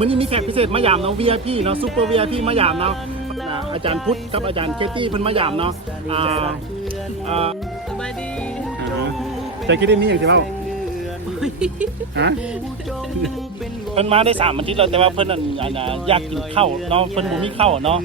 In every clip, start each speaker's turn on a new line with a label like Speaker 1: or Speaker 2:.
Speaker 1: มื้อนี้มีแขกพิเศษมายามเนาะ VIP เนาะซูเปอร์ VIP มายามเนาะอ่าอาจารย์พุทธกับอาจารย์เคตี้เพิ่นมายามเนาะอ่าอ่า
Speaker 2: สบายดี
Speaker 1: อ่าใจคิดได้มีอย่างสิเว้าฮะเพิ่นมาได้3อาทิตย์แล้วแต่ว่าเพิ่นนั่นอันน่ะอยากกินข้าวเนาะเพิ่นบ่มีข้าวเนาะ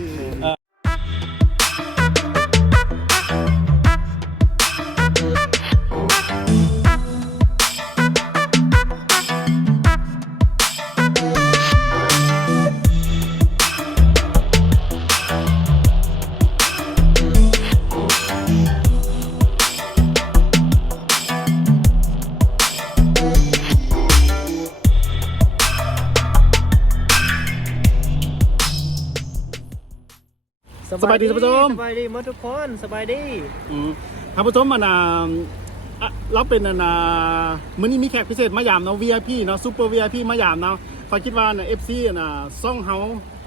Speaker 1: สบายดีท่านผู้ชม
Speaker 2: สบายดีหมดทุกคนสบายดี
Speaker 1: อืมท่านผู้ชมมานาอะเราเป็นอันนามื้อนี้มีแขกพิเศษมายามเนาะ VIP เนาะซูเปอร์ VIP มายามเนาะขอยคิดว่าน่ะ FC น่ะซ่องเฮา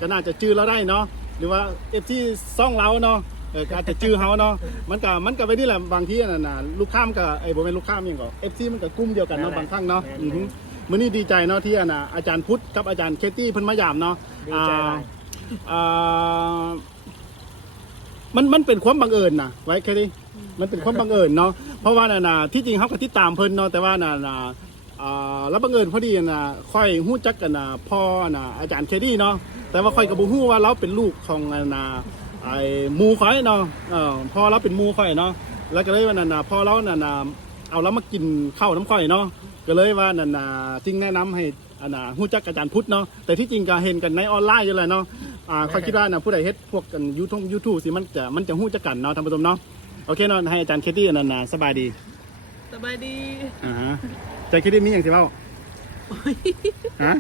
Speaker 1: ก็น่าจะจื้อเราได้เนาะหรือว่า FC ซ่องเราเนาะเออก็อาจจะจื้อเฮาเนาะมันก็มันก็ไปนี่แหละบางทีน่ะนะลูกค้ามันก็ไอ้บ่แม่นลูกค้ามันหยังก็ FC มันก็กลุ่มเดียวกันเนาะบางครั้งเนาะอือฮึมื้อนี้ดีใจเนาะที่อันน่ะอาจารย์พุทธกับอาจารย์เคตี้เพิ่นมายามเนาะ
Speaker 2: ดีใจหลาย
Speaker 1: อ่า มันมันเป็นความบังเอิญนะไว้แค่นี้มันเป็นความบังเอิญเนาะเพราะว่าน่ะนะที่จริงเขาก็ติดตามเพิ่นเนาะแต่ว่าน่ะนะอ่าแล้วบังเอิญพอดีน่ะค่อยฮู้จักกันน่ะพ่อน่ะอาจารย์เคดี้เนาะแต่ว่าค่อยก็บ่ฮู้ว่าเราเป็นลูกของน่ะไอ้หมูข่อยเนาะเออพ่อเราเป็นหมูข่อยเนาะแล้วก็เลยว่านั่นน่ะพ่อเราน่ะนะเอาเรามากินข้าวน้ำข่อยเนาะก็เลยว่านั่นน่ะจึงแนะนำให้อันน่ะฮู้จักอาจารย์พุทธเนาะแต่ที่จริงก็เห็นกันในออนไลน์อยู่เลยเนาะ อ่าเขาคิดว่านะผู้ใดเฮ็ดพวกกันยูทูบยูทูบสิมันจะมันจะหู้จักกันเนาะท่านผู้ชมเนาะโอเคเนาะให้อาจารย์เคตี้อันนั้นนะสบายดี
Speaker 2: สบายดี
Speaker 1: อ่าฮะอาจารย์เคตี้มีอย่างสิเว้าฮะ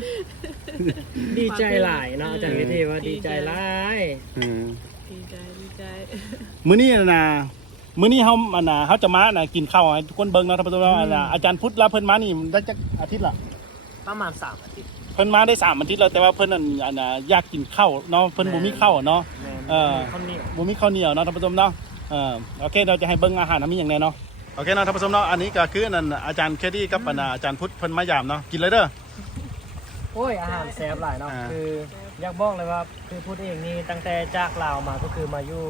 Speaker 2: ดีใจหลายเนาะอาจารย์วิเทศว่าดีใจหลาย
Speaker 1: อืม
Speaker 3: ดีใจดีใจ
Speaker 1: มื้อนี้น่ะนะมื้อนี้เฮาอันน่ะเฮาจะมาน่ะกินข้าวให้ทุกคนเบิ่งเนาะท่านผู้ชมเนาะอันน่ะอาจารย์พุทธลาเพิ่นมานี่ได้จักอาทิตย์ละ
Speaker 2: ประมาณสามอาทิตย์
Speaker 1: เพิ่นมาได้สามอาทิตย์แล้วแต่ว่าเพิ่นนั่นอันน่ะอยากกินข้าวเนาะเพิ่นบ่มีข้าวเนาะ
Speaker 2: แม่น
Speaker 1: เออ
Speaker 2: ข้าวเหนียว
Speaker 1: บ่มีข้าวเหนียวเนาะท่านผู้ชมเนาะเออโอเคเราจะให้เบิ่งอาหารมีอย่างแน่เนาะโอเคเนาะท่านผู้ชมเนาะอันนี้ก็คือนั่นอาจารย์เคดี้กับอันน่ะอาจารย์พุทธเพิ่นมายามเนาะกินเลยเด้อ
Speaker 2: โอ้ยอาหารแซ่บหลายเนาะ
Speaker 1: อ่า
Speaker 2: คืออยากบอกเลยว่าคือพูดเองนี่ตั้งแต่จากลาวมาก็คือมาอยู่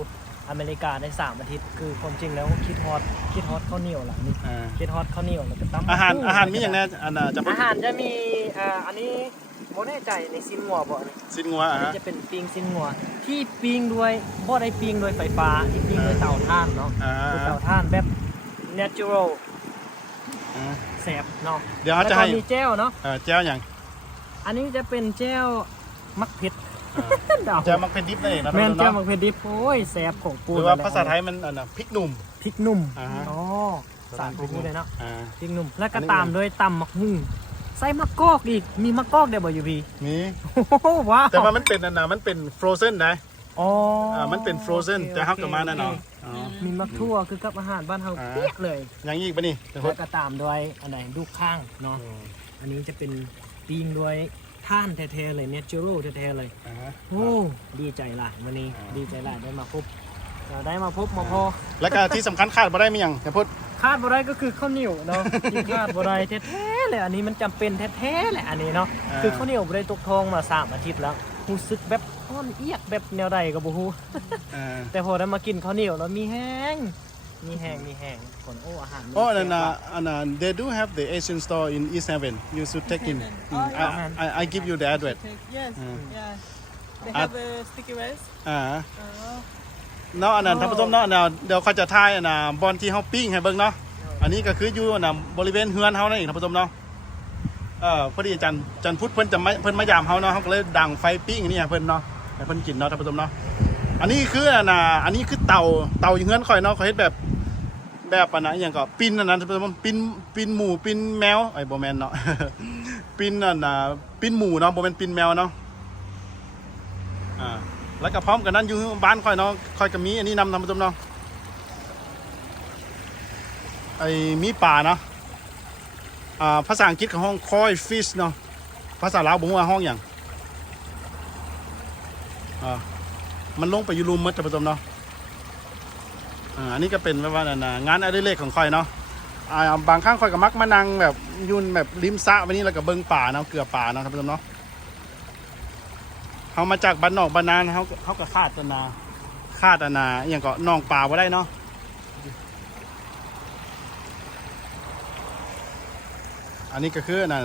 Speaker 2: อเมริกาได้สามอาทิตย์ คือความจริงแล้วคิดฮอตคิดฮอตข้าวเหนียวล่ะนี่
Speaker 1: อ่า
Speaker 2: คิดฮอตข้าวเหนียวแล้วก็ตำ
Speaker 1: อาหาร
Speaker 2: กุ้ง
Speaker 1: อาหารมีอย่างแน่อันน่ะจะพุท
Speaker 2: อา
Speaker 1: ธ
Speaker 2: หารจะมีอ่าอันนี้โมแน่ใจในซินงัวบ่นี่
Speaker 1: สินงัว
Speaker 2: อั
Speaker 1: อะ
Speaker 2: นนี้
Speaker 1: ฮะ
Speaker 2: จะเป็นปิงซินงัว ที่ปิงด้วยบ่ได้ปิงด้วยไฟฟ้าที่ปิงด้วยเตาถ่านเนาะ
Speaker 1: อ่า
Speaker 2: คือเตาถ่านแบบ natural
Speaker 1: อ่า
Speaker 2: แสบเนาะ
Speaker 1: เดี๋ยวเขาจะให้
Speaker 2: แล้วก็มีแจ้วเนาะ
Speaker 1: เอ่อแจ้วอย่าง
Speaker 2: อันนี้จะเป็นแจ้วมักเผ็ด
Speaker 1: อ่า
Speaker 2: ดาว
Speaker 1: แจ้วมักเป็นดิบนั่นเองนะท่าน
Speaker 2: แม่น
Speaker 1: ผู้ช
Speaker 2: แจ้ว
Speaker 1: ม
Speaker 2: มั
Speaker 1: เนาะ
Speaker 2: กเผ็ดดิบโอ้ยแสบของปู
Speaker 1: หรือว่า
Speaker 2: นั่นแหละ
Speaker 1: ภาษาไทยมันอันน่ะพริกหนุ่ม
Speaker 2: พริกหนุ่ม
Speaker 1: อ่าฮะ
Speaker 2: อ๋อสารพริกเลยเนาะ
Speaker 1: อ่า
Speaker 2: พริกหนุ่มแล้วก็
Speaker 1: อันนี้
Speaker 2: ตามด้วยตำมักหุ่งใส่มะกอกอีกมีมะกอกเดี๋ยวบ่อยู่พี่
Speaker 1: มี
Speaker 2: โอ้โหว้าว
Speaker 1: แต่ว่ามันเป็นอันน่ะมันเป็นฟรอเซนนะ
Speaker 2: อ๋อ
Speaker 1: อ่ามันเป็นฟรอเซน
Speaker 2: โอค
Speaker 1: แต่ฮักกับมาแน่นอน
Speaker 2: โอเค
Speaker 1: อ๋อ
Speaker 2: มีมักทั่วคือกับอาหารบ้านเฮา
Speaker 1: อ่า
Speaker 2: เปียกเลย
Speaker 1: อย่างนี้อีกปะนี่จะพุ
Speaker 2: แล้
Speaker 1: ทธ
Speaker 2: วก็ตามด้วยอันไหนลูกข้างเนาะ อันนี้จะเป็นปิ้งด้วย ท่านแท้ๆเลยเนเจอรัลแท้ๆเลย
Speaker 1: อ่าฮะ
Speaker 2: โอ้ดีใจหลายวันนี้
Speaker 1: อ่า
Speaker 2: ดีใจหลายได้มาพบเราได้มาพบมาพอ
Speaker 1: แล้วก็ที่สำคัญขาดบ่ได้มีอย่างจะพุทธ
Speaker 2: คาดบ่ได้ก็คือข้าวเหนียวเนาะที่คาดบ่ได้แท้ๆเลยอันนี้มันจำเป็นแท้ๆแหละอันนี้เนาะ
Speaker 1: อ่า
Speaker 2: คือข้าวเหนียวบ่ได้ตกทองมาสามอาทิตย์แล้วรู้สึกแบบอ่อนเอียกแบบแนวใดก็บ่ฮู้
Speaker 1: อ่า
Speaker 2: แต่พอได้มากินข้าวเหนียวแล้วมีแห้ง มีแห้งมีแห้งผลโอ้อาหาร
Speaker 1: Oh, and
Speaker 2: แซ่บ
Speaker 1: uh, and uh, they do have the Asian store in East Haven. You should take in.
Speaker 3: Oh,
Speaker 1: Mm,
Speaker 2: yeah.
Speaker 1: I, I, I give you the address.
Speaker 3: Yes,
Speaker 1: Mm.
Speaker 3: yeah. They
Speaker 1: Uh,
Speaker 3: have a sticky rice.
Speaker 1: อ่า
Speaker 3: Oh.
Speaker 1: เนาะอันนั้นท่านผู้ชมเนาะอันนั้นเดี๋ยวเขาจะทายอันน่ะบอลที่เฮาปิ้งให้เบิ่งเนาะอันนี้ก็คืออยู่อันน่ะบริเวณเฮือนเฮานั่นเองท่านผู้ชมเนาะเอ่อพอดีอาจารย์อาจันพุทธเพิ่นจะมาเพิ่นมายามเฮาเนาะเฮาก็เลยดังไฟปิ้งอันนี้ให้เพิ่นเนาะให้เพิ่นกินเนาะท่านผู้ชมเนาะอันนี้คืออันน่ะอันนี้คือเตาเตาอยู่เฮือนข่อยเนาะเขาเฮ็ดแบบ แบบอันน่ะอย่างก็ปิ้นอันนั้นท่านผู้ชมปิ้นปิ้นหมูปิ้นแมวไอ้บ่แมนเนาะปิ้นอันน่ะปิ้นหมูเนาะโบแมนปิ้นแมวเนาะอ่าแล้วก็พร้อมกันนั้นอยู่บ้านข่อยเนาะข่อยก็มีอันนี้นำท่านผู้ชมเนาะไอ้มีป่าเนาะอ่าภาษาอังกฤษของห้อง koi fish เนาะภาษาลาวบอกว่าห้องอย่างอ่ามันลงไปอยู่รูมหมดท่านผู้ชมเนาะ อ่าอันนี้ก็เป็นแบบว่านั่นน่ะงานอดิเรกของข่อยเนาะอ่าบางครั้งข่อยก็มักมานั่งแบบยุนแบบริมสระวันนี้แล้วก็เบิ่งป่าเนาะเกลือป่าเนาะท่านผู้ชมเนาะเขามาจากบ้านนอกบ้านนาเขาเขาก็คาดตนาคาดตนาอย่างก็นองป่าไว้ได้เนาะอันนี้ก็คือน่ะ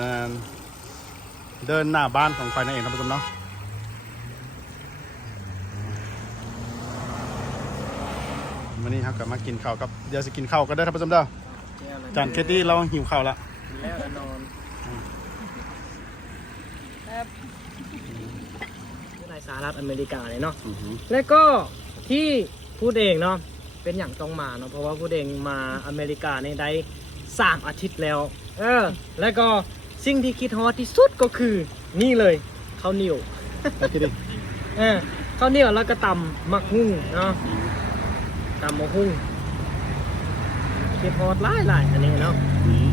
Speaker 1: เดินหน้าบ้านของไฟนั่นเองท่านผู้ชมเนาะ วันนี้ครับกลับมากินข้าวกับเดี๋ยวจะกินข้าวก็ได้อท่านผู้ชมเด้อจานเคตตี้เราหิวข้าวละ
Speaker 2: แล้วนอนครับในสหรัฐอเมริกาเลยเนาะ
Speaker 1: อือหือ
Speaker 2: แล้วก็ที่พูดเองเนาะเป็นอย่างต้องมาเนาะเพราะว่าพูดเองมาอเมริกาในได้สามอาทิตย์แล้ว เออ แล้วก็สิ่งที่คิดฮอตที่สุดก็คือนี่เลยข้าวเหนียว
Speaker 1: ไปคิดดิ
Speaker 2: เออข้าวเหนียวแล้วก็ตำมักหุ่งเนาะ ตำมักหุ่งคิดฮอตหลายหลายๆอันนี้เนาะ
Speaker 1: อืม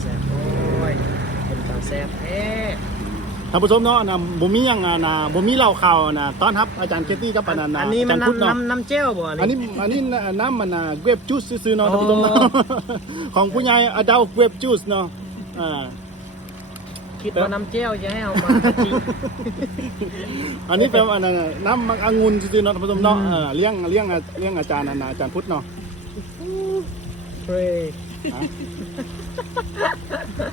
Speaker 2: แซ่บโอ้ยเป็นตาแซ่บแท้
Speaker 1: ท่านผู้ชมเนาะนะบ่มีหยังอะนะบ่มีเหล่าข่าวนะต้อนรับอาจารย์เคตตี้กับปานันนะ
Speaker 2: อันนี้มัน
Speaker 1: อาจารย์พุทธ
Speaker 2: น้ำ
Speaker 1: เนาะ
Speaker 2: น้ำน้ำเจ้วบ่อัน
Speaker 1: อัน
Speaker 2: นี้
Speaker 1: นี้ อันนี้น่ะน้ำมันนะเวบจูสซื้อๆเนาะ
Speaker 2: อ๋
Speaker 1: ท่า
Speaker 2: อ
Speaker 1: นผู้ชมเนาะ ของผู้ใหญ่อดาเวบจูสเนาะอ่า
Speaker 2: คิดว่าน้ำเจ้วจะให้เอามาจริง
Speaker 1: อันนี้เป็นอันนั้นน่ะน้ำมักองุ่นซื้อๆเนาะท่านผู้ชมเนาะ
Speaker 2: อืม
Speaker 1: เออเลี้ยงเลี้ยงเลี้ยงอาจารย์อันน่ะอาจารย์พุทธเนาะ
Speaker 2: เฮ้ย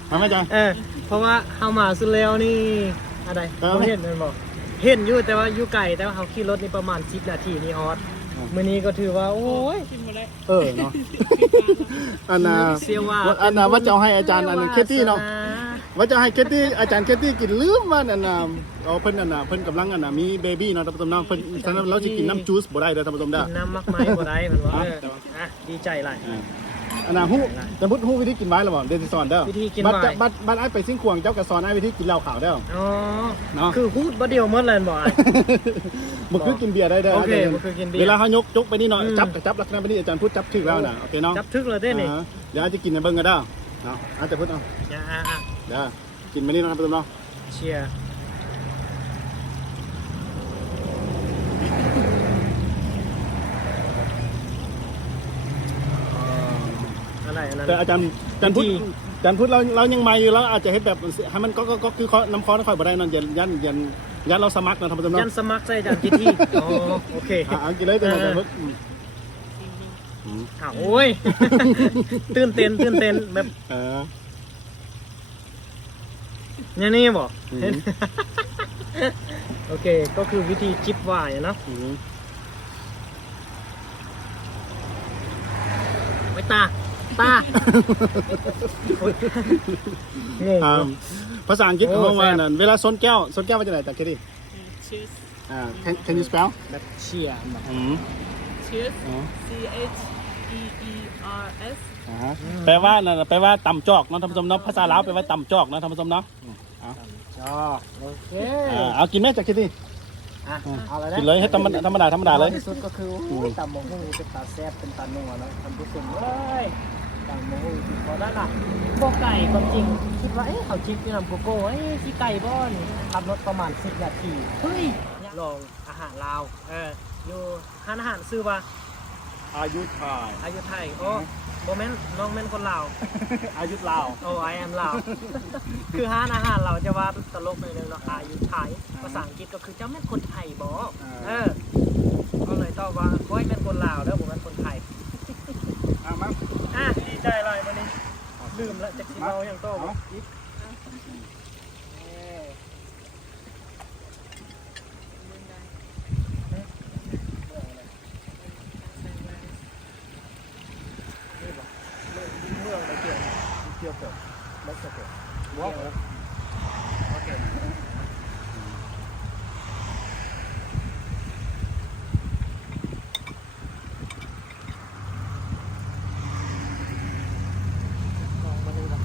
Speaker 1: มาไหมอาจารย์
Speaker 2: เออเพราะว่าเอามาสุดแล้วนี่อะไร
Speaker 1: เออ
Speaker 2: ผมเห็นมันบอกเห็นอยู่แต่ว่าอยู่ไกลแต่ว่าเขาขี่รถนี่ประมาณ10นาทีนี่ฮอต
Speaker 1: อืม
Speaker 2: มื้อนี้ก็ถือว่า โอ้ย
Speaker 3: กินหมดแล้ว
Speaker 1: เออเนาะอันน่ะ
Speaker 2: เสียว่า
Speaker 1: อันน่ะว่าจะเอาให้อาจารย์อันนั้นเคตตี้เนาะ ว่าจะให้เคตตี้อาจารย์เคตตี้กินลืมว่านั่นน่ะเอาเพิ่นนั่นน่ะเพิ่นกำลังอันน่ะมีเบบี้เนาะท่านผู้ชมเนาะเพิ่นฉะนั้นเราสิกินน้ำจูสบ่ได้เด้อท่านผู้ชมเด้อ
Speaker 2: กินน้ำมักไม้บ่ได้เพิ่นว่า
Speaker 1: อะ
Speaker 2: เอออะดีใจหลาย
Speaker 1: อ่าอันน่ะฮู้แต่พุทธฮู้วิธีกินไว้แล้วบ่เดี๋ยวสิสอนเด้อ
Speaker 2: วิธีกิน
Speaker 1: บัด
Speaker 2: ไว้
Speaker 1: จะบัดบัดไอ้ไปซิ่งควงเจ้าก็สอนไอ้วิธีกินเหล้าขาวเด้อ
Speaker 2: อ๋อ
Speaker 1: เนาะ
Speaker 2: คือฮูดบ่เดียวหมดเลยบ่อ้าย
Speaker 1: บ่คือกินเบียร์ได้เด้อ
Speaker 2: โอเค
Speaker 1: อาจารย์
Speaker 2: บ่คือกินเบียร์
Speaker 1: เวลาเขายกยกไปนี่เนาะ
Speaker 2: อืม
Speaker 1: จับก็จับลักษณะไปนี่อาจารย์พุทธจับถึกแล้วน่ะโอเคเนาะ
Speaker 2: จับทึกเลยเด้นี่
Speaker 1: อ่าเดี๋ยวอาจจะกินให้เบิ่งกันเด้อเนาะอาจจะพุทธเอา
Speaker 2: อะอะอะ
Speaker 1: เดี๋ยวกินไปนี่เนาะท่านผู้ชมเนาะ
Speaker 2: เชียร์อะไรอันนั้น
Speaker 1: แต่อาจารย์อาจารย์พุทธ
Speaker 2: วิธี
Speaker 1: อาจารย์พุทธเราเรายังใหม่อยู่แล้วอาจจะให้แบบให้มันก็ก็ก็คือน้ำคอน้ำคอยบ่ได้เนั่นยันยันยันยันเราสมัครเนาะท่านผู้ชม
Speaker 2: ยั
Speaker 1: เนาะ
Speaker 2: นสมัครใส่จันจิที่อ๋อโอเค
Speaker 1: อะเอากินเลยเดี๋ยวอาจารย์พุทธอืมอืม
Speaker 2: อ้าวโอ้ยตื่นเต้นตื่นเต้นแบบ
Speaker 1: เออ
Speaker 2: เนี่ยนี่บอก
Speaker 1: อืม
Speaker 2: โอเค ก็คือวิธีจิบวายอะเนาะ
Speaker 1: อืม
Speaker 2: ไว้ตา ตา โอ๊ยงง
Speaker 1: อ่าภาษาอังกฤษ
Speaker 2: โอ้
Speaker 1: เขาว่า
Speaker 2: แซ่บ
Speaker 1: นั่นเวลาซนแก้วซนแก้วว่าจะไหนแต่แค่นี้
Speaker 3: cheers
Speaker 1: อ่า can can you spell
Speaker 2: แบบเชียร์แบบ
Speaker 1: อืม
Speaker 3: cheers
Speaker 1: อ๋อ
Speaker 3: C H E E R S
Speaker 1: อ่าฮะ แปลว่านั่นน่ะแปลว่าต่ำจอกเนาะท่านผู้ชมเนาะภาษาลาวแปลว่าต่ำจอกเนาะท่านผู้ชมเนาะอืมเอา
Speaker 2: ชอบโอเค
Speaker 1: อ่าเอากินไหมจากแค่นี้
Speaker 2: อะเอาแล้วนะ
Speaker 1: กินเลยให้ธรรมดาธรรมดาธรรมดาเลย
Speaker 2: ที่สุดก็คือโอ้ยตำมะฮุ่งเป็นตาแซ่บเป็นตาหนัวแล้วทำผู้ชมเลยตำมะฮุ่งกินพอได้ละพวกไก่ความจริงคิดว่าเอ๊ะเขาชิปที่นำโกโก้เอ๊ะที่ไก่บ้อนขับรถประมาณ10นาทีเฮ้ยลองอาหารลาวเอออยู่ร้านอาหารซื้อว่า
Speaker 1: อายุทาย
Speaker 2: อายุไทยโอ้โมเมนต์น้องเมนคนลาว
Speaker 1: อายุลาว
Speaker 2: โอ้ไอแอมลาว คือร้านอาหารเราจะว่าตลกไปเลยเนาะอายุไทย ภาษาอังกฤษก็คือเจ้าแม่นคนไทยบอเออ ก็เลยตอบว่าโอ้ยเป็นคนลาวแล้วผมเป็นคนไทย
Speaker 1: อะมา
Speaker 2: อะดีใจเลยวันนี้ ลืมแล้วจะกินเราอย่างโต
Speaker 1: เอา
Speaker 2: อีกเมืองอะไรเกี่ยว
Speaker 1: เกี่ยวกับไม่เกี่ยวกับ
Speaker 2: วอกโอเคลองมาดูนะ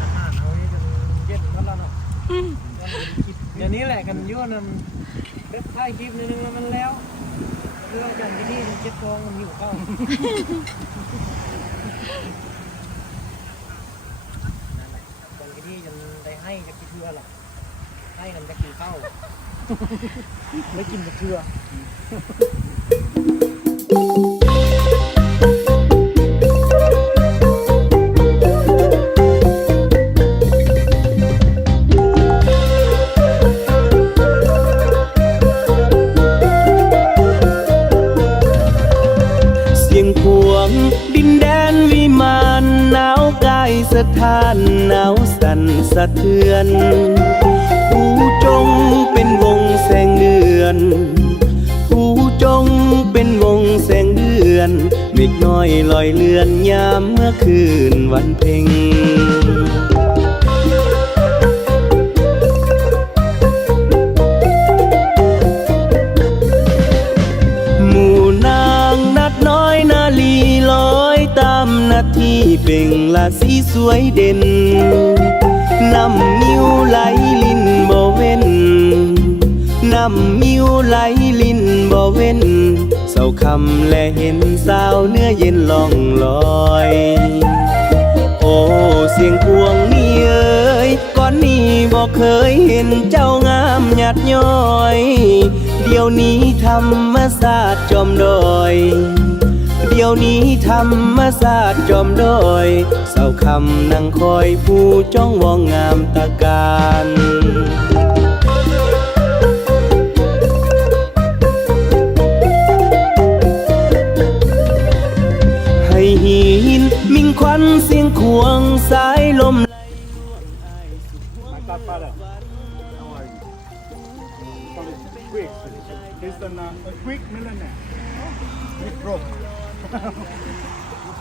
Speaker 2: อาหารเอาไว้จนเย็นกันแล้วเนาะเดี๋ยว นี้แหละกันยั่วนั่นเว็บถ่ายคลิปนึงแล้วมันแล้วเพื่อจันที่นี่มันเจ็บท้องมันหิวข้าวจันที่นี่ยังได้ให้จะกินเทือหรอให้กันจะกินข้าวไม่กินจะเทือ
Speaker 4: ท่านหนาวสั่นสะเทือนผู้จงเป็นวงแสงเดือนผู้จงเป็นวงแสงเดือนเมฆน้อยลอยเลือนยามเมื่อคืนวันเพ็ง สีสวยเด่นนำมิวไหลลินบ่เว้นนำมิวไหลลินบ่เว้นเศร้าคำและเห็นสาวเนื้อเย็นล่องลอย โอ้เสียงพวงนี่เอ้ยก่อนนี้บอกเคยเห็นเจ้างามหยัดย้อย เดี๋ยวนี้ธรรมศาสตร์จอมดอย เดี๋ยวนี้ธรรมศาสตร์จอมดอยาคำนั่งคอยผู้จ้องวองงามตะการให้หินมิ่งควันเสียงขวงสายลม
Speaker 1: My godfather. How are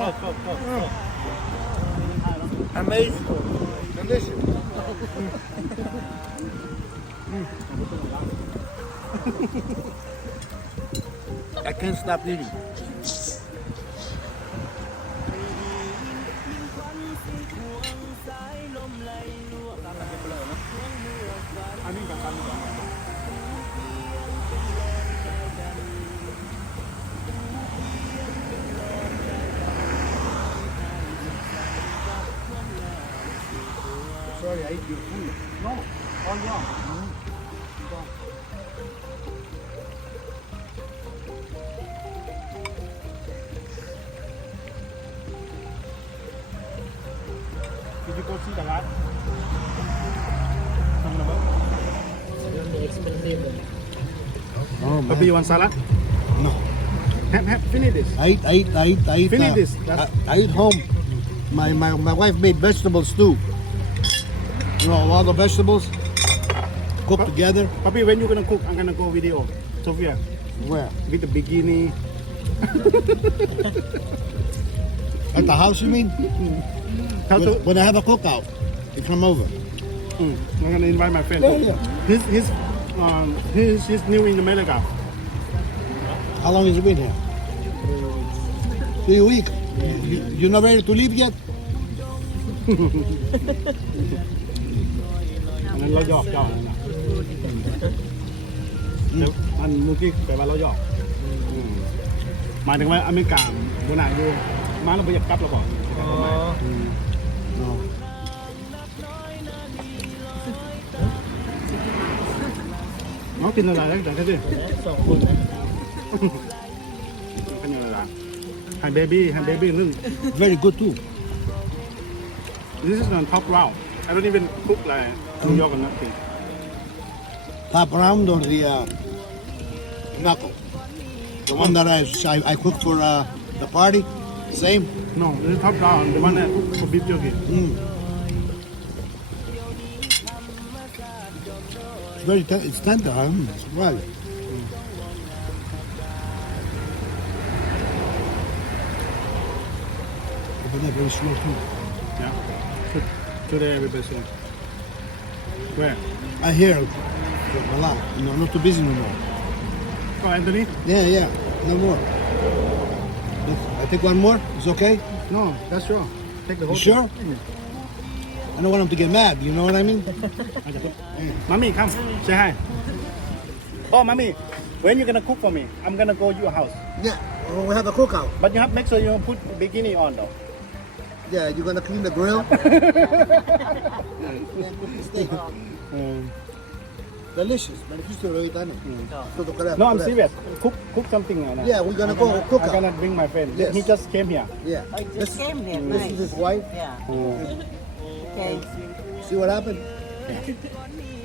Speaker 1: Oh.
Speaker 5: Amazing. Delicious. I can't stop eating. I ate your food.
Speaker 1: No, all wrong. Did you go see the lab? Talking about?
Speaker 5: Oh,
Speaker 1: do you want salad?
Speaker 5: No.
Speaker 1: Have, have, finish this.
Speaker 5: I eat, I eat, I eat, I eat.
Speaker 1: Finish
Speaker 5: uh,
Speaker 1: this.
Speaker 5: I, I eat home. My, my, my wife made vegetable stew. You know, all the vegetables cooked together.
Speaker 1: Papi, when you're gonna cook, I'm gonna go video. Sophia,
Speaker 5: Where?
Speaker 1: with the bikini.
Speaker 5: At the house, you mean?
Speaker 1: How
Speaker 5: When, when I have a cookout, you come over.
Speaker 1: Mm, I'm gonna invite my friend.
Speaker 5: Yeah, yeah.
Speaker 1: He's, he's, um, he's, he's new in America.
Speaker 5: How long has he been here? Three weeks. You, you're not ready to leave yet?
Speaker 1: อันนั้นเราหยอกเจ้าแล้วนะแล้วอันเมื่อกี้แปลว่าเราหยอกอืมหมายถึงว่าอเมริกาบนอาอยู่มาเราไปอยากกลับเราบอก
Speaker 5: No.
Speaker 1: น้องกินอะไรแล้วแต่ดิ
Speaker 2: สองคนนะ
Speaker 1: กินอะไรฮันเบบี้ฮันเบบี้นึ่ง
Speaker 5: Very good too.
Speaker 1: This is on top round I don't even cook อะไรนิวยอร์กกั Hindi ako natin.
Speaker 5: Top round or the knuckle? The one that I, I, I cooked for uh, the party? Same?
Speaker 1: No, the top round, the one I cooked for beef jerky.
Speaker 5: Mm. It's very t- it's tender, huh? It's wild. But they're very slow too.
Speaker 1: Yeah. Today everybody's slow. Where?
Speaker 5: I hear a lot. Not too busy no more.
Speaker 1: Oh, Anthony?
Speaker 5: Yeah, yeah. No more. I take one more. It's okay.
Speaker 1: No, that's wrong. Take the whole.
Speaker 5: You
Speaker 1: thing. sure?
Speaker 5: I don't want him to get mad. You know what I mean?
Speaker 1: mommy, come say hi. Oh, mommy, when you gonna cook for me? I'm gonna go to your house.
Speaker 5: Yeah, we have a cookout.
Speaker 1: But you have make sure you put bikini on though.
Speaker 5: Yeah, you're gonna clean the grill. yeah, cook the steak. Delicious. Beneficio de Itano. Todo correcto,
Speaker 1: no I'm
Speaker 5: correcto.
Speaker 1: serious cook cook something uh,
Speaker 5: Yeah, we're gonna go
Speaker 1: cook.
Speaker 5: I'm
Speaker 1: gonna bring my friend
Speaker 5: Yes.
Speaker 1: he just came here
Speaker 5: Yeah. This,
Speaker 6: came here,
Speaker 5: this
Speaker 6: nice.
Speaker 5: is his wife.
Speaker 6: Yeah. Okay.
Speaker 5: See what happened? Yeah.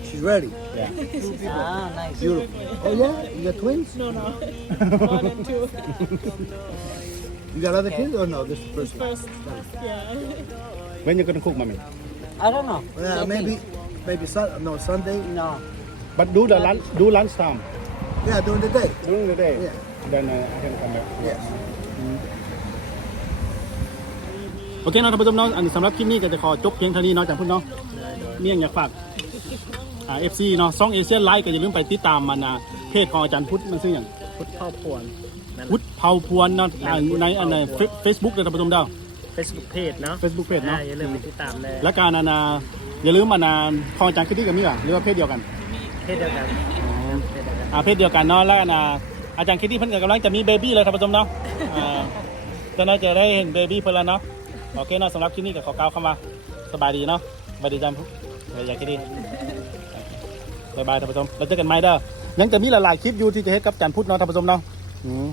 Speaker 5: She's ready.
Speaker 1: yeah Two people.
Speaker 6: Ah, nice.
Speaker 5: Beautiful. Oh yeah? You got twins?
Speaker 3: No, no. One and two.
Speaker 5: You got other kids or no? This is the first one.
Speaker 3: First, yeah.
Speaker 1: when you gonna cook mommy
Speaker 6: I don't know.
Speaker 5: Yeah,
Speaker 6: Checking.
Speaker 5: maybe, maybe sun, no Sunday.
Speaker 6: No.
Speaker 1: but do the lunch do lunch time
Speaker 5: Yeah, during the day.
Speaker 1: during the day
Speaker 5: Yeah.
Speaker 1: then uh, I can come back
Speaker 5: Yes.
Speaker 1: โอเคเนาะท่านผู้ชมเนาะอันสำหรับคลิปนี้ก็จะขอจบเพียงเท่านี้เนาะจากพุ่นเนาะเมี่ยงอยากฝากอ่าเอฟซีเนาะซ่องเอเชียนไลท์ก็อย่าลืมไปติดตามมันนะเพจของอาจารย์พุทธมันชื่ออย่าง
Speaker 2: พุทธพ่อพวนนั่น
Speaker 1: พุทธเผาพวนเนาะอ่าในอันในเฟซบุ๊กเลยท่านผู้ชมเด้อ
Speaker 2: เฟซบุ๊กเพจเนาะ
Speaker 1: เฟซบุ๊กเพจเนาะ
Speaker 2: อ่อย่าลืมไปติดตามเลย
Speaker 1: และการอันนาอย่าลืมอันนาของอาจารย์คิดที่กับมี่อะหรือว่าเพจเดียวกัน
Speaker 2: เพจเดียวกันเพจเดียวกัน
Speaker 1: อ่าเพจเดียวกันเนาะแล้วอันนาอาจารย์คิดที่เพิ่นก็กำลังจะมีเบบี้เลยท่านผู้ชมเนาะอ่าจะน่าจะได้เห็นเบบี้เพิ่นแล้วเนาะโอเคเนาะสำหรับคลิปนี้ก็ขอกล่าวคำว่าสบายดีเนาะสบายดีอาจารย์พุทธอยากคิดดีบายบายท่านผู้ชมเราเจอกันใหม่เด้อ ยังจะมีหลายๆคลิปอยู่ที่จะเฮ็ดกับอาจารย์พุทธเนาะท่านผู้ชมเนาะอืม